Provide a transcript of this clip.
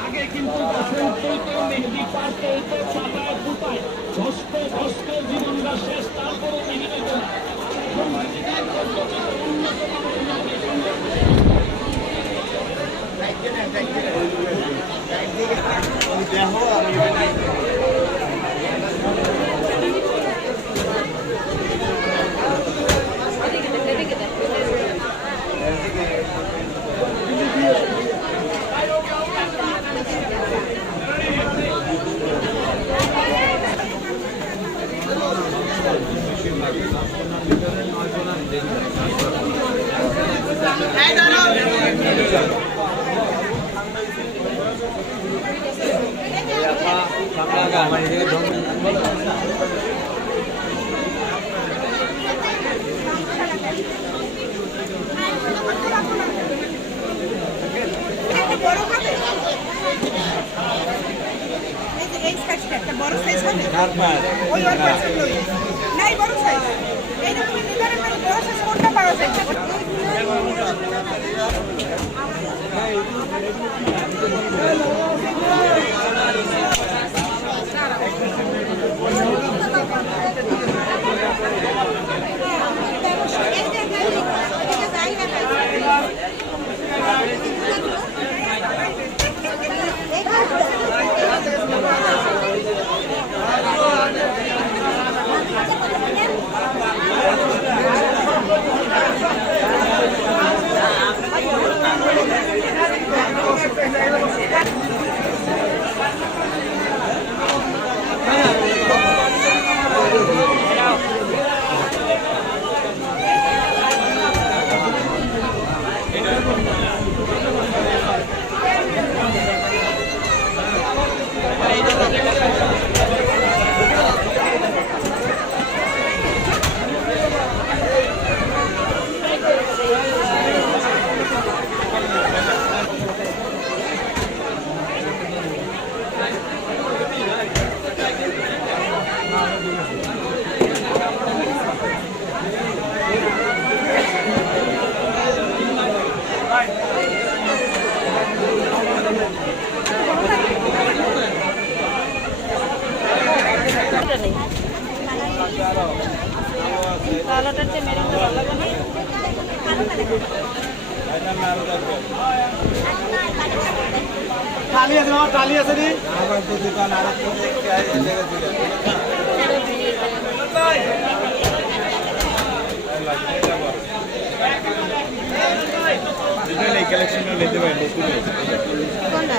আগে কিন্তু মেহেদি পার্কে হইতো পাতায় পুতায় ধস্ত ধস্ত জীবনটা শেষ তারপরও মেহেদি হইতো না। দেখো আমি বড় সাইজ হবে ওই ওর পাশে লই নাই বড় সাইজ এই রকম নিবারে মানে বড় সাইজ কোনটা পাওয়া যায় কালোটার চেয়ে মেরুনটা ভালো লাগে না টালি আছে না টালি আছে নি আবার তো দোকান আর তো দেখতে আই এই জায়গা দিলে এই কালেকশনটা নিতে পারেন কোনটা